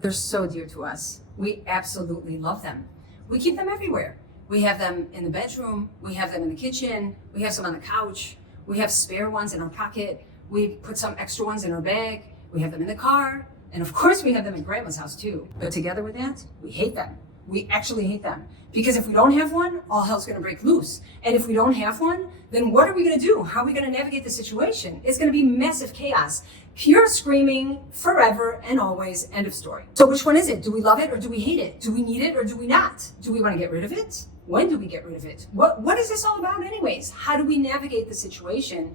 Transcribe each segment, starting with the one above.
They're so dear to us. We absolutely love them. We keep them everywhere. We have them in the bedroom, we have them in the kitchen, we have some on the couch, we have spare ones in our pocket, we put some extra ones in our bag, we have them in the car, and of course we have them in grandma's house too. But together with that, we hate them. We actually hate them. Because if we don't have one, all hell's gonna break loose. And if we don't have one, then what are we gonna do? How are we gonna navigate the situation? It's gonna be massive chaos. Pure screaming forever and always, end of story. So which one is it? Do we love it or do we hate it? Do we need it or do we not? Do we wanna get rid of it? When do we get rid of it? What is this all about anyways? How do we navigate the situation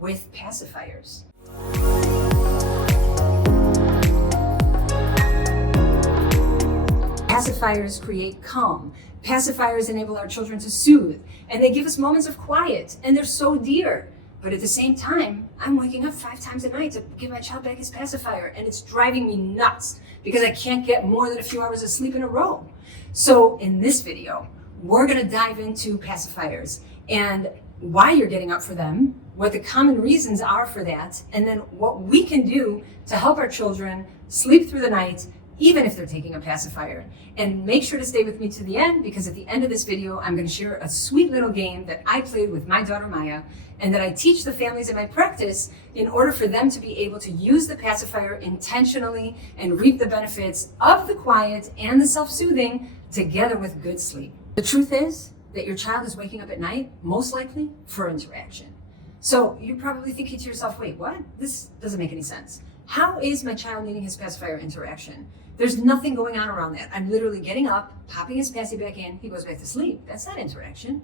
with pacifiers? Pacifiers create calm. Pacifiers enable our children to soothe, and they give us moments of quiet, and they're so dear. But at the same time, I'm waking up 5 times a night to give my child back his pacifier, and it's driving me nuts because I can't get more than a few hours of sleep in a row. So in this video, we're gonna dive into pacifiers and why you're getting up for them, what the common reasons are for that, and then what we can do to help our children sleep through the night, even if they're taking a pacifier. And make sure to stay with me to the end, because at the end of this video, I'm going to share a sweet little game that I played with my daughter Maya, and that I teach the families in my practice in order for them to be able to use the pacifier intentionally and reap the benefits of the quiet and the self-soothing together with good sleep. The truth is that your child is waking up at night, most likely for interaction. So you're probably thinking to yourself, wait, what? This doesn't make any sense. How is my child needing his pacifier interaction? There's nothing going on around that. I'm literally getting up, popping his passy back in, he goes back to sleep. That's not interaction.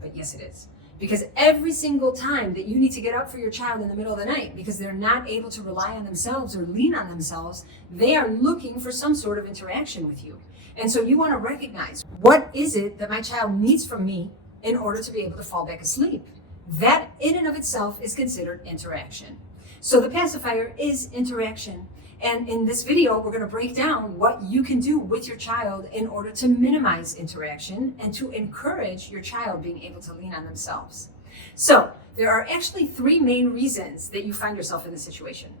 But yes, it is. Because every single time that you need to get up for your child in the middle of the night because they're not able to rely on themselves or lean on themselves, they are looking for some sort of interaction with you. And so you want to recognize, what is it that my child needs from me in order to be able to fall back asleep? That in and of itself is considered interaction. So the pacifier is interaction. And in this video, we're going to break down what you can do with your child in order to minimize interaction and to encourage your child being able to lean on themselves. So there are actually 3 main reasons that you find yourself in this situation.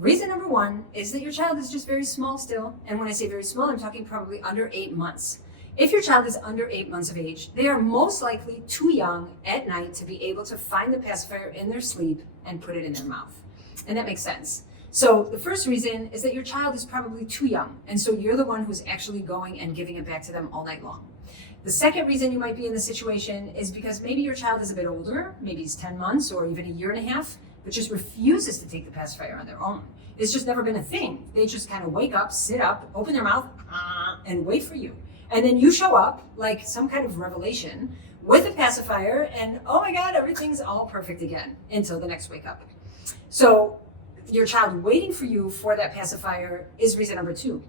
Reason number 1 is that your child is just very small still. And when I say very small, I'm talking probably under 8 months. If your child is under 8 months of age, they are most likely too young at night to be able to find the pacifier in their sleep and put it in their mouth. And that makes sense. So the first reason is that your child is probably too young, and so you're the one who's actually going and giving it back to them all night long. The second reason you might be in this situation is because maybe your child is a bit older, maybe he's 10 months or even a year and a half, but just refuses to take the pacifier on their own. It's just never been a thing. They just kind of wake up, sit up, open their mouth, and wait for you. And then you show up like some kind of revelation with a pacifier, and oh my God, everything's all perfect again until the next wake up. So your child waiting for you for that pacifier is reason number 2.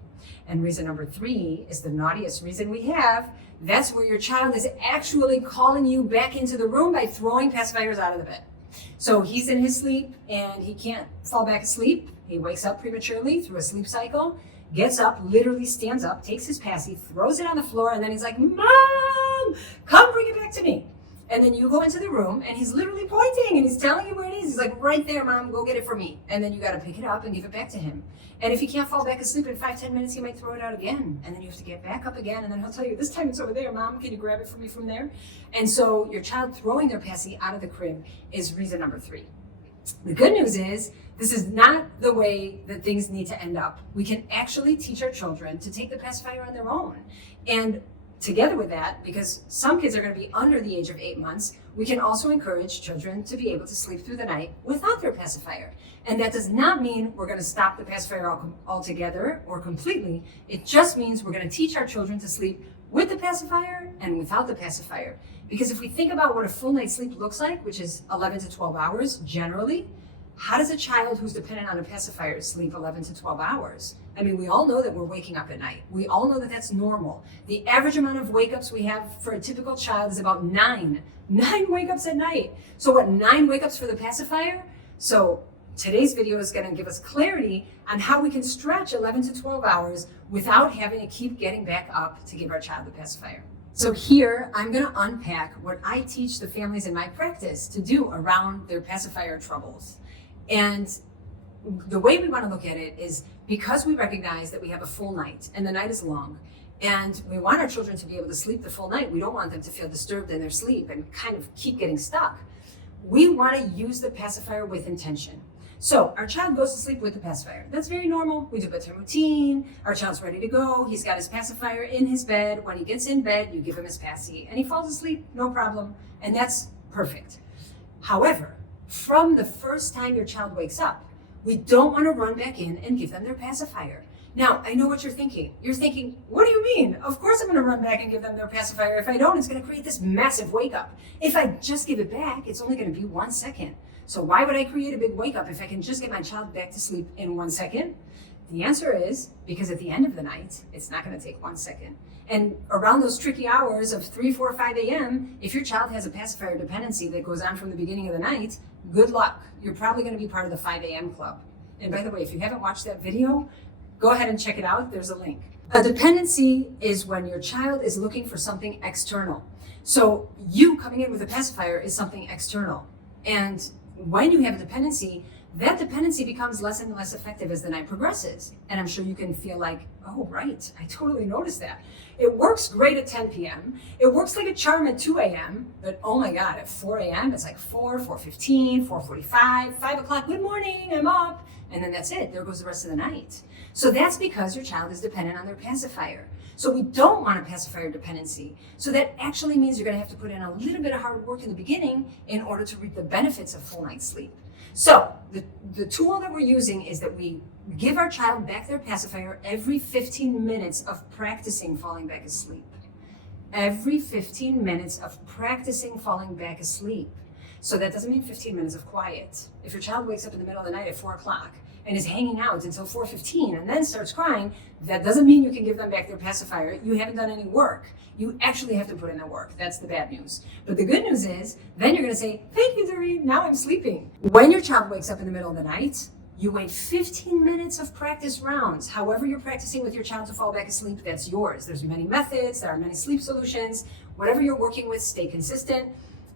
And reason number 3 is the naughtiest reason we have. That's where your child is actually calling you back into the room by throwing pacifiers out of the bed. So he's in his sleep and he can't fall back asleep. He wakes up prematurely through a sleep cycle, gets up, literally stands up, takes his passy, throws it on the floor, and then he's like, Mom, come bring it back to me. And then you go into the room and he's literally pointing and he's telling you where it is. He's like, right there, Mom, go get it for me. And then you got to pick it up and give it back to him. And if he can't fall back asleep in 5-10 minutes, he might throw it out again. And then you have to get back up again. And then he'll tell you, this time it's over there, Mom, can you grab it for me from there? And so your child throwing their passy out of the crib is reason number 3. The good news is, this is not the way that things need to end up. We can actually teach our children to take the pacifier on their own. And together with that, because some kids are going to be under the age of 8 months, we can also encourage children to be able to sleep through the night without their pacifier. And that does not mean we're going to stop the pacifier altogether or completely. It just means we're going to teach our children to sleep with the pacifier and without the pacifier. Because if we think about what a full night's sleep looks like, which is 11 to 12 hours generally, how does a child who's dependent on a pacifier sleep 11 to 12 hours? I mean, we all know that we're waking up at night. We all know that that's normal. The average amount of wake-ups we have for a typical child is about 9 wake-ups at night. So what, 9 wake-ups for the pacifier? So today's video is going to give us clarity on how we can stretch 11 to 12 hours without having to keep getting back up to give our child the pacifier. So here, I'm going to unpack what I teach the families in my practice to do around their pacifier troubles. And the way we want to look at it is because we recognize that we have a full night and the night is long, and we want our children to be able to sleep the full night. We don't want them to feel disturbed in their sleep and kind of keep getting stuck. We want to use the pacifier with intention. So our child goes to sleep with the pacifier. That's very normal. We do bedtime routine. Our child's ready to go. He's got his pacifier in his bed. When he gets in bed, you give him his passy and he falls asleep, no problem. And that's perfect. However, from the first time your child wakes up, we don't want to run back in and give them their pacifier. Now, I know what you're thinking. You're thinking, what do you mean? Of course I'm going to run back and give them their pacifier. If I don't, it's going to create this massive wake up. If I just give it back, it's only going to be 1 second. So why would I create a big wake up if I can just get my child back to sleep in 1 second? The answer is because at the end of the night, it's not going to take 1 second. And around those tricky hours of 3, 4, 5 a.m., if your child has a pacifier dependency that goes on from the beginning of the night, good luck. You're probably going to be part of the 5 a.m. club. And by the way, if you haven't watched that video, go ahead and check it out. There's a link. A dependency is when your child is looking for something external. So you coming in with a pacifier is something external. And when you have a dependency, that dependency becomes less and less effective as the night progresses. And I'm sure you can feel like, oh, right, I totally noticed that. It works great at 10 p.m. It works like a charm at 2 a.m. But oh my God, at 4 a.m., it's like 4, 4:15, 4:45, 5 o'clock, good morning, I'm up. And then that's it. There goes the rest of the night. So that's because your child is dependent on their pacifier. So we don't want a pacifier dependency. So that actually means you're going to have to put in a little bit of hard work in the beginning in order to reap the benefits of full night's sleep. So the tool that we're using is that we give our child back their pacifier every 15 minutes of practicing falling back asleep. Every 15 minutes of practicing falling back asleep. So that doesn't mean 15 minutes of quiet. If your child wakes up in the middle of the night at 4 o'clock and is hanging out until 4:15 and then starts crying, that doesn't mean you can give them back their pacifier. You haven't done any work. You actually have to put in the work. That's the bad news. But the good news is, then you're going to say, thank you, Dorit, now I'm sleeping. When your child wakes up in the middle of the night, you wait 15 minutes of practice rounds. However you're practicing with your child to fall back asleep, that's yours. There's many methods, there are many sleep solutions. Whatever you're working with, stay consistent.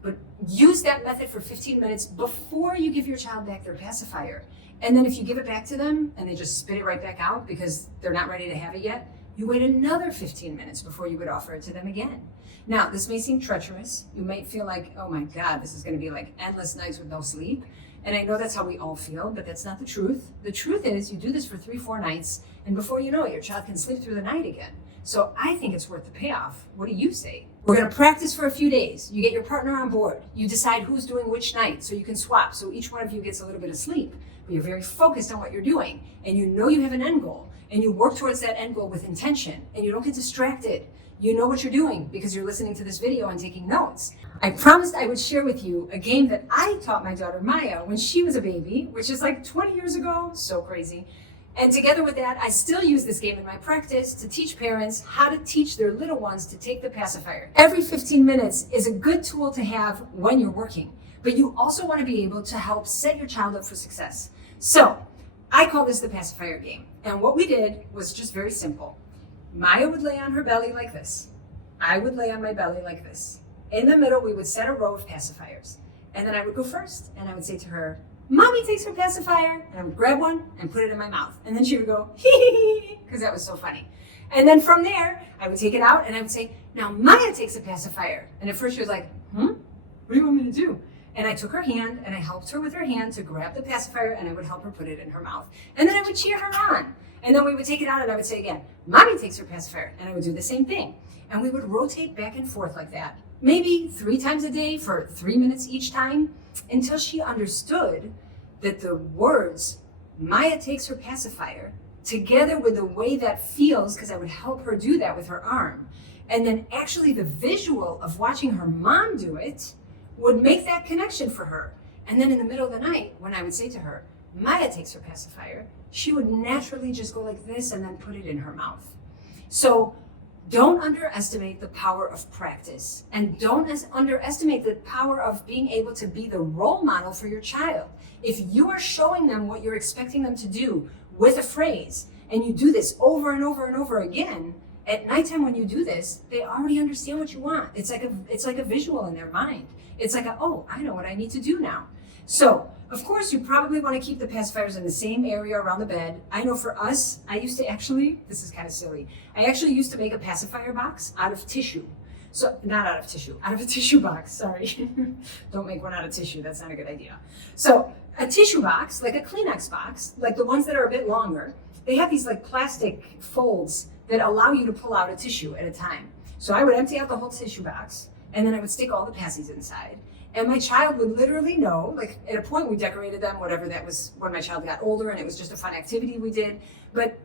But use that method for 15 minutes before you give your child back their pacifier. And then if you give it back to them and they just spit it right back out because they're not ready to have it yet, you wait another 15 minutes before you would offer it to them again. Now, this may seem treacherous. You might feel like, oh my God, this is going to be like endless nights with no sleep. And I know that's how we all feel, but that's not the truth. The truth is you do this for 3, 4 nights, and before you know it, your child can sleep through the night again. So I think it's worth the payoff. What do you say? We're going to practice for a few days. You get your partner on board. You decide who's doing which night so you can swap. So each one of you gets a little bit of sleep, but you're very focused on what you're doing and you know you have an end goal and you work towards that end goal with intention and you don't get distracted. You know what you're doing because you're listening to this video and taking notes. I promised I would share with you a game that I taught my daughter Maya when she was a baby, which is like 20 years ago. So crazy. And together with that, I still use this game in my practice to teach parents how to teach their little ones to take the pacifier. Every 15 minutes is a good tool to have when you're working, but you also want to be able to help set your child up for success. So I call this the pacifier game. And what we did was just very simple. Maya would lay on her belly like this. I would lay on my belly like this. In the middle, we would set a row of pacifiers. And then I would go first and I would say to her, Mommy takes her pacifier, and I would grab one and put it in my mouth. And then she would go, hee hee hee, because that was so funny. And then from there, I would take it out and I would say, now Maya takes a pacifier. And at first she was like, what do you want me to do? And I took her hand and I helped her with her hand to grab the pacifier and I would help her put it in her mouth. And then I would cheer her on. And then we would take it out and I would say again, Mommy takes her pacifier. And I would do the same thing. And we would rotate back and forth like that. Maybe 3 times a day for 3 minutes each time, until she understood that the words, Maya takes her pacifier, together with the way that feels, because I would help her do that with her arm, and then actually the visual of watching her mom do it would make that connection for her. And then in the middle of the night, when I would say to her, Maya takes her pacifier, she would naturally just go like this and then put it in her mouth. So don't underestimate the power of practice, and don't underestimate the power of being able to be the role model for your child. If you are showing them what you're expecting them to do with a phrase, and you do this over and over and over again, at nighttime when you do this, they already understand what you want. It's like a visual in their mind. It's like oh, I know what I need to do now. So, of course, you probably want to keep the pacifiers in the same area around the bed. I know for us, I used to actually, this is kind of silly, I actually used to make a pacifier box out of tissue. So, not out of tissue, out of a tissue box, sorry. Don't make one out of tissue, that's not a good idea. So, a tissue box, like a Kleenex box, like the ones that are a bit longer, they have these like plastic folds that allow you to pull out a tissue at a time. So I would empty out the whole tissue box, and then I would stick all the passies inside. And my child would literally know, like at a point we decorated them, whatever that was when my child got older, and it was just a fun activity we did. But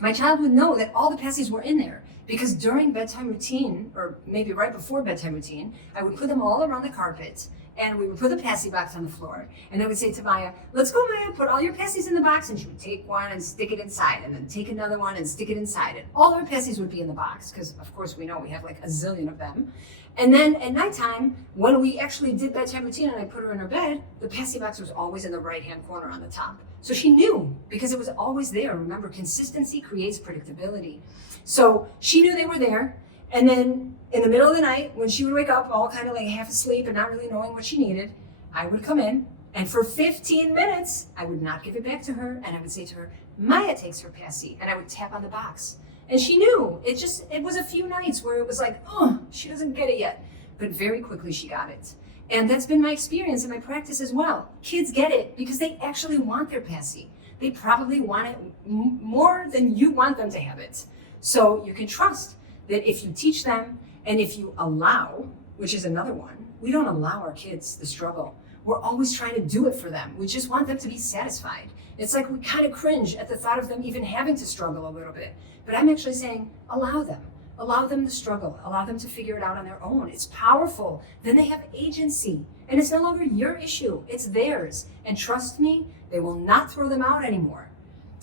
my child would know that all the passies were in there, because during bedtime routine, or maybe right before bedtime routine, I would put them all around the carpet, and we would put the passy box on the floor. And I would say to Maya, let's go, Maya, put all your passies in the box. And she would take one and stick it inside, and then take another one and stick it inside. And all our passies would be in the box, because of course we know we have like a zillion of them. And then at nighttime, when we actually did bedtime routine and I put her in her bed, the passy box was always in the right-hand corner on the top. So she knew, because it was always there. Remember, consistency creates predictability. So she knew they were there. And then in the middle of the night, when she would wake up all kind of like half asleep and not really knowing what she needed, I would come in, and for 15 minutes, I would not give it back to her. And I would say to her, Maya takes her passy, and I would tap on the box. And she knew. It was a few nights where it was like, oh, she doesn't get it yet. But very quickly she got it. And that's been my experience and my practice as well. Kids get it because they actually want their passy. They probably want it more than you want them to have it. So you can trust that if you teach them and if you allow, which is another one, we don't allow our kids the struggle. We're always trying to do it for them. We just want them to be satisfied. It's like we kind of cringe at the thought of them even having to struggle a little bit. But I'm actually saying, allow them. Allow them to struggle. Allow them to figure it out on their own. It's powerful. Then they have agency. And it's no longer your issue. It's theirs. And trust me, they will not throw them out anymore.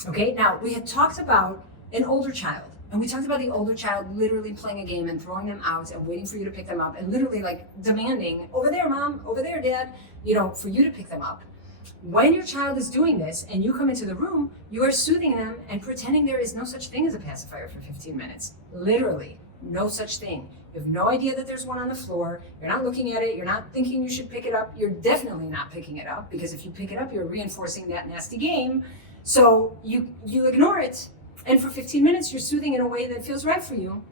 Okay, now we had talked about an older child. And we talked about the older child literally playing a game and throwing them out and waiting for you to pick them up and literally like demanding, over there, mom, over there, dad, for you to pick them up. When your child is doing this and you come into the room, you are soothing them and pretending there is no such thing as a pacifier for 15 minutes. Literally, no such thing. You have no idea that there's one on the floor. You're not looking at it. You're not thinking you should pick it up. You're definitely not picking it up, because if you pick it up, you're reinforcing that nasty game. So you ignore it. And for 15 minutes, you're soothing in a way that feels right for you.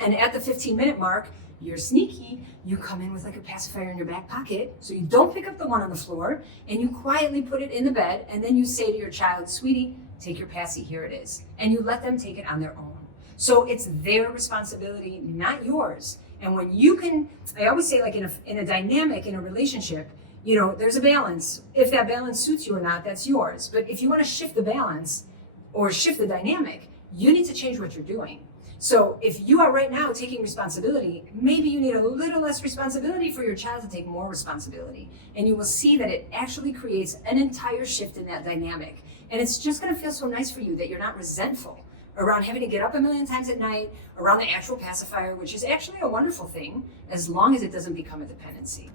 And at the 15-minute mark, you're sneaky. You come in with like a pacifier in your back pocket, so you don't pick up the one on the floor, and you quietly put it in the bed, and then you say to your child, sweetie, take your passy, here it is. And you let them take it on their own. So it's their responsibility, not yours. And when you can, I always say, like in a dynamic, in a relationship, there's a balance. If that balance suits you or not, that's yours. But if you want to shift the balance, or shift the dynamic, you need to change what you're doing. So if you are right now taking responsibility, maybe you need a little less responsibility for your child to take more responsibility. And you will see that it actually creates an entire shift in that dynamic. And it's just gonna feel so nice for you that you're not resentful around having to get up a million times at night, around the actual pacifier, which is actually a wonderful thing, as long as it doesn't become a dependency.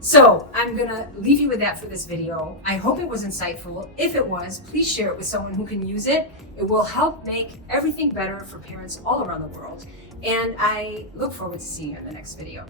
So I'm gonna leave you with that for this video. I hope it was insightful. If it was, please share it with someone who can use it. It will help make everything better for parents all around the world. And I look forward to seeing you in the next video.